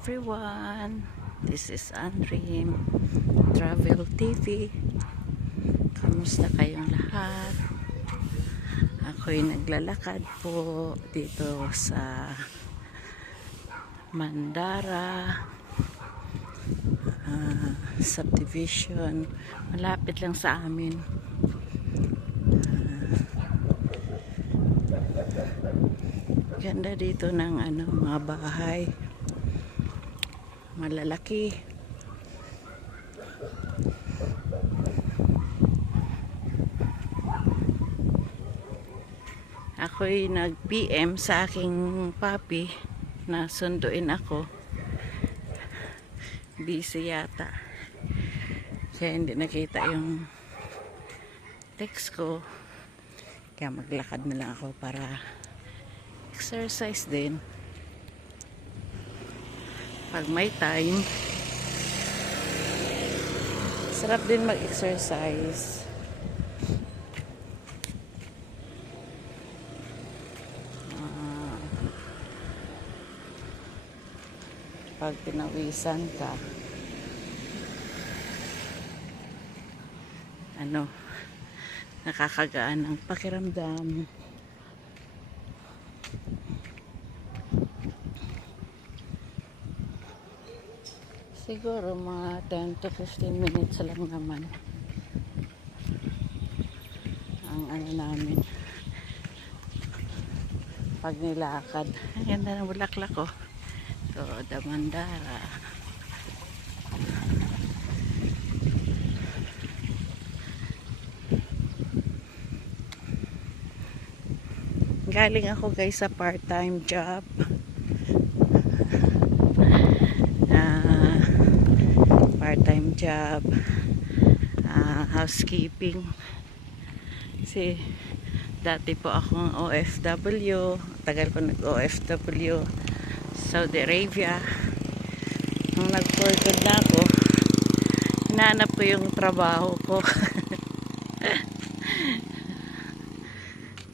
everyone, this is Andream Travel TV. Kamusta kayong lahat? Ako'y naglalakad po dito sa Mandara subdivision, malapit lang sa amin. Ganda dito ng mga bahay, malalaki. Ako'y nag-PM sa aking papi na sunduin ako. Busy yata, kaya hindi nakita yung text ko, kaya maglakad na lang ako para exercise din pag may time. Sarap din mag-exercise. Pag pinawisan ka, nakakagaan ang pakiramdam. Siguro mga 10 to 15 minutes lang naman ang namin pag nilakad. Ang ganda ng bulaklak ko. So, the Mandara. Galing ako guys sa part-time job. Part-time job, housekeeping. Kasi dati po akong OFW, tagal ko nag-OFW Saudi Arabia. Nung nag-forward na ako, hinahanap ko yung trabaho ko.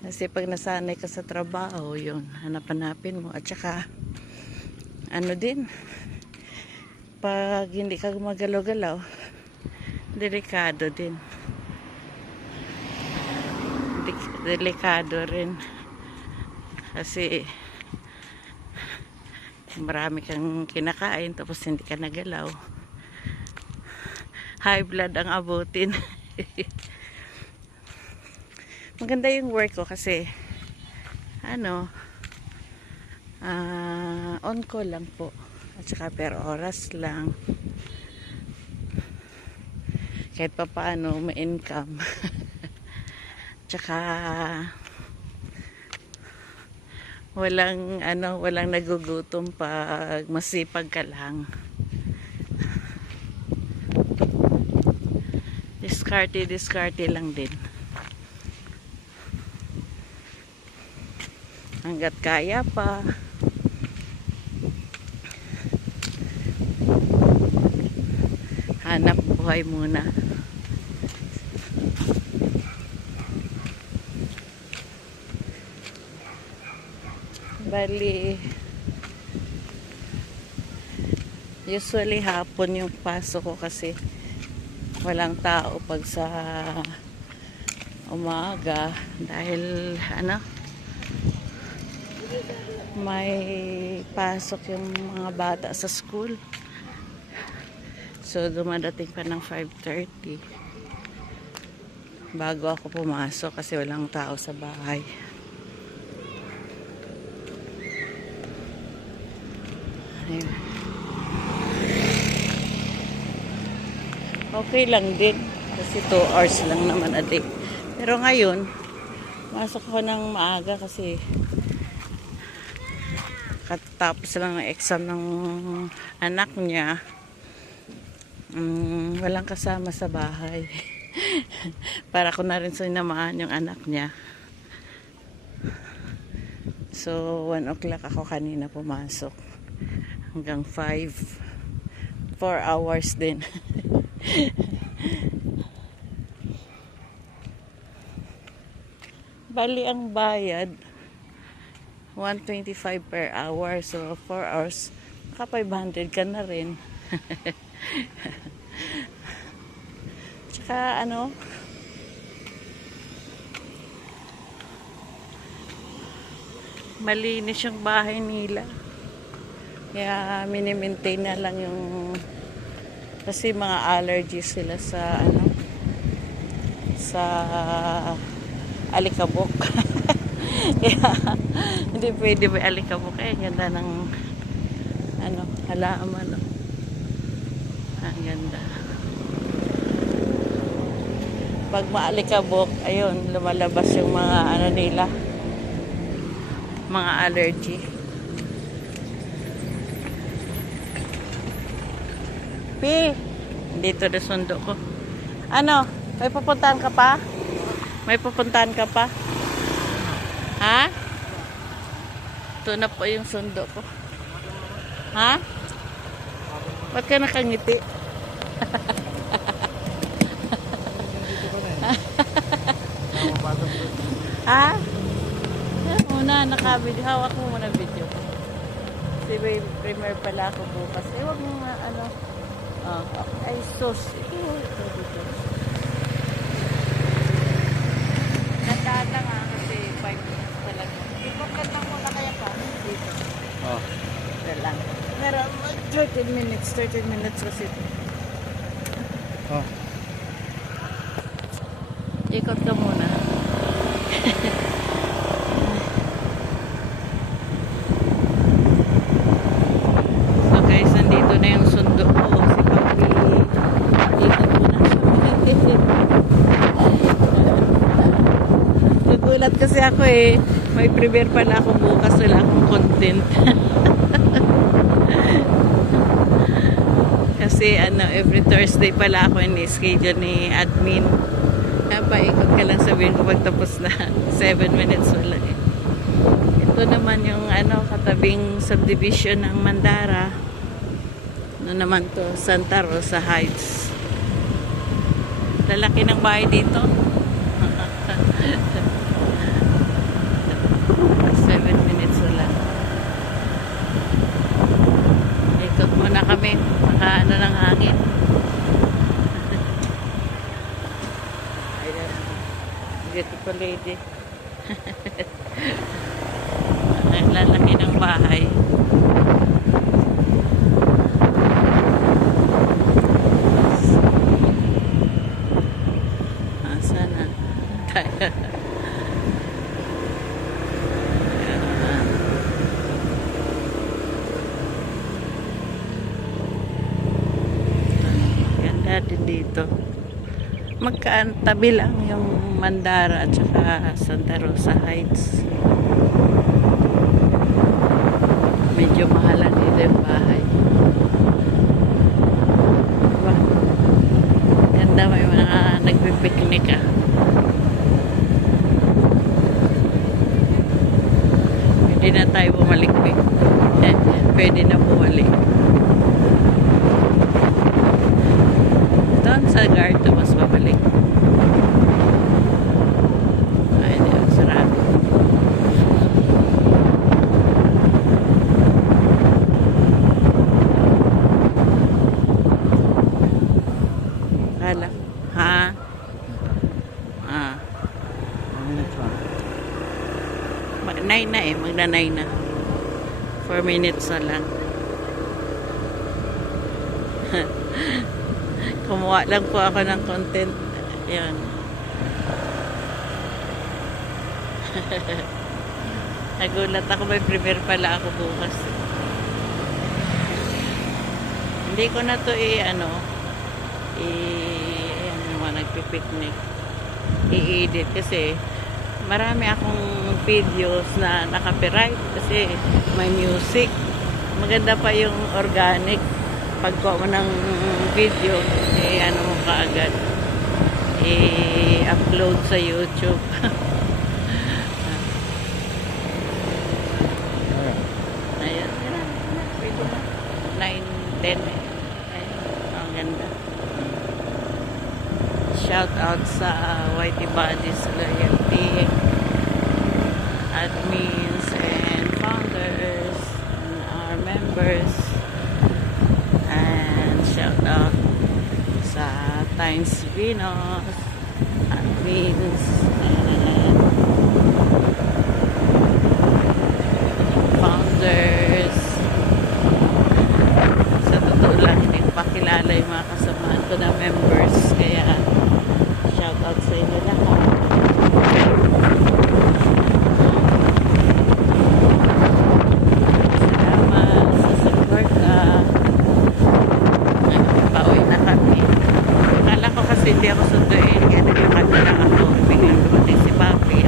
Kasi pag nasanay ka sa trabaho, yun, hanap-hanapin mo. At saka din, pag hindi ka gumagalaw-galaw, delikado din. Delikado rin. Kasi marami kang kinakain tapos hindi ka nagalaw. High blood ang abutin. Maganda yung work ko kasi on call lang po. At saka per oras lang. Kahit pa paano may income. Tsaka walang nagugutom pag masipag ka lang. Diskarte lang din. Hanggat kaya pa. Hanap buhay muna. Bali, usually hapon yung pasok ko kasi walang tao pag sa umaga dahil may pasok yung mga bata sa school. So dumadating pa ng 5:30 bago ako pumasok kasi walang tao sa bahay. Ayun. Okay lang din kasi 2 hours lang naman a day. Pero ngayon masok ako ng maaga kasi katapos lang ng exam ng anak niya. Walang kasama sa bahay. Para ko na rin sinamaan yung anak niya. So 1 o'clock ako kanina pumasok hanggang 5, 4 hours din. Bali ang bayad 125 per hour, so 4 hours Naka 500 ka na rin. Tsaka ano, malinis yung bahay nila. Kaya mini-maintain na lang yung, kasi mga allergies sila sa ano, sa alikabok. Kaya hindi pwede may alikabok. Eh ganda ng ano, halaman, no? Ang ganda. Pag maalikabok, ayun, lumalabas yung mga ano nila, mga allergy. Pi, dito na sundo ko. Ano, may pupuntahan ka pa? May pupuntahan ka pa? Ha? Ito na po yung sundo ko. Ha? Ba't ka nakangiti? Ha? Muna, nakabidyo. Hawak mo muna video ko. Kasi may premiere pala ako bukas. Eh, wag mo nga, ano. Ay, sus. Ito dito. Nandaan lang kasi 5 minutes talaga. Ipokat lang muna kaya pa. Dito. Ito lang. Meron 13 minutes kasi ito. Ikot ka muna. So guys, nandito na yung sundo ko. Si Papi, ikot muna siya. Nagulat kasi ako eh. May prepare pala ako bukas. Wala akong content. Kasi ano, every Thursday pala ako ini-schedule ni admin. Kaya paikot ka lang, sabihin ko pagtapos na 7 minutes wala eh. Ito naman yung ano, katabing subdivision ng Mandara. Ano naman to, Santa Rosa Heights. Lalaki ng bahay dito. 7 minutes wala. Ikot muna kami, maka ano ng hangin. Beautiful lady. Ang lalaki ng bahay. Sana tayo. Ganda din dito. Magkatabi lang yung Mandara at saka Santa Rosa Heights. Medyo mahalan dito yung bahay. Diba? Ganda, may mga nagpipiknik ah. Pwede na tayo bumalik eh. Pwede na bumalik. Doon sa gardo mas babalik. Ay, di ba, sarado. Kala. Ha? Nine na eh. Magna-9 na. 4 minutes na lang. Kumuha lang po ako ng content. Ayan. Nagulat ako, may premiere pala ako bukas. Hindi ko na to ayan yung mga nagpipiknik. I-edit kasi marami akong videos na naka-copyright kasi may music. Maganda pa yung organic. Pagkuha mo ng video, ano mo kaagad, i-upload sa YouTube. Ayan, pwede na. 9, 10 eh. Ayan, ang ganda. Shout out sa Whitey Bodies Loyalty, admins and founders, and our members. Valentine's Venus, at Venus, and founders. Sa totoo lang, hindi ko pakilala yung mga kasamaan ko na members, kaya shout out sa inyo lahat. Salamat sa suporta. Pauwi na kami. Akala ko kasi hindi ako sunduin, kaya naglakad na lang ako. Biglang dumating si Papi.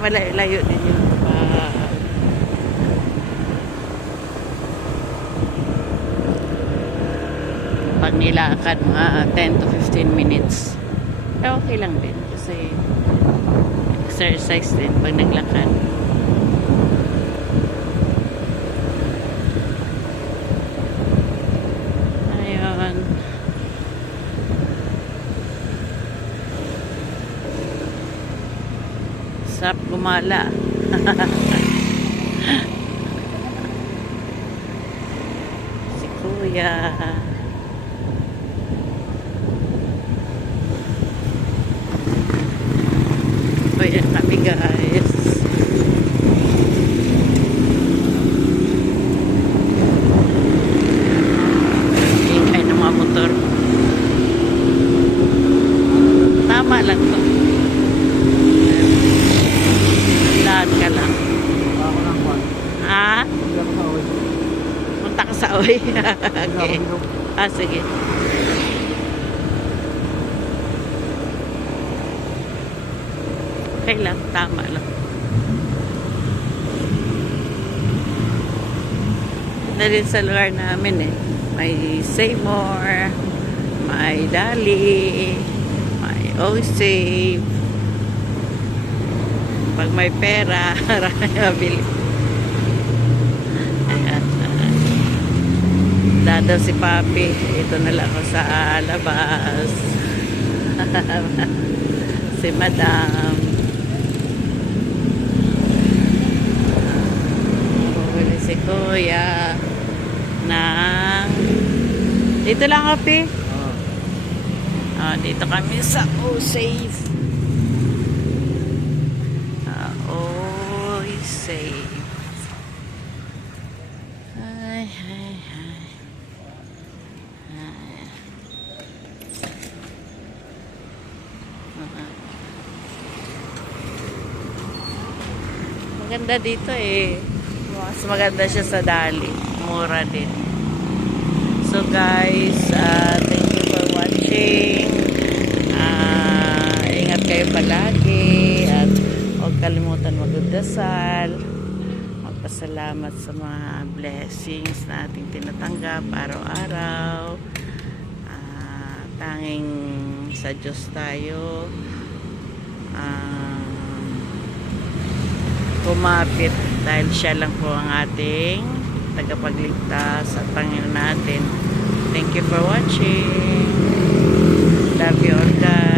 Malayo din yung pag nilakad, mga 10 to 15 minutes. Pero okay lang din kasi exercise din pag naglakad. Ayun. Sarap gumala. Si Kuya. Ayan kami guys. Ingay ng mga motor. Tama lang to. Lahat ka lang. Ako lang po. Ha? Hindi ako sa oil. Punta ka sa oy. Okay. Ah, sige. Okay lang, tama lang. Na rin sa lugar namin eh. May Seymour, may Dali, may O-Save. Pag may pera, marami mabili. Ayan. Dadaw si Papi. Ito na lang ako sa labas. Si Madam. Bumili si Kuya ng dito lang Papi. Dito kami sa O-Save. O-Save. Ay, ay, ay. Ay. Maganda dito eh. Mas maganda siya sa Dali. Mura din. So guys, thank you for watching. Ingat kayo palagi at huwag kalimutan magdasal. Magpasalamat sa mga blessings na ating tinatanggap araw-araw. Tanging sa Diyos tayo kumapit dahil siya lang po ang ating tagapagligtas at Panginoon natin. Thank you for watching. Love you all guys.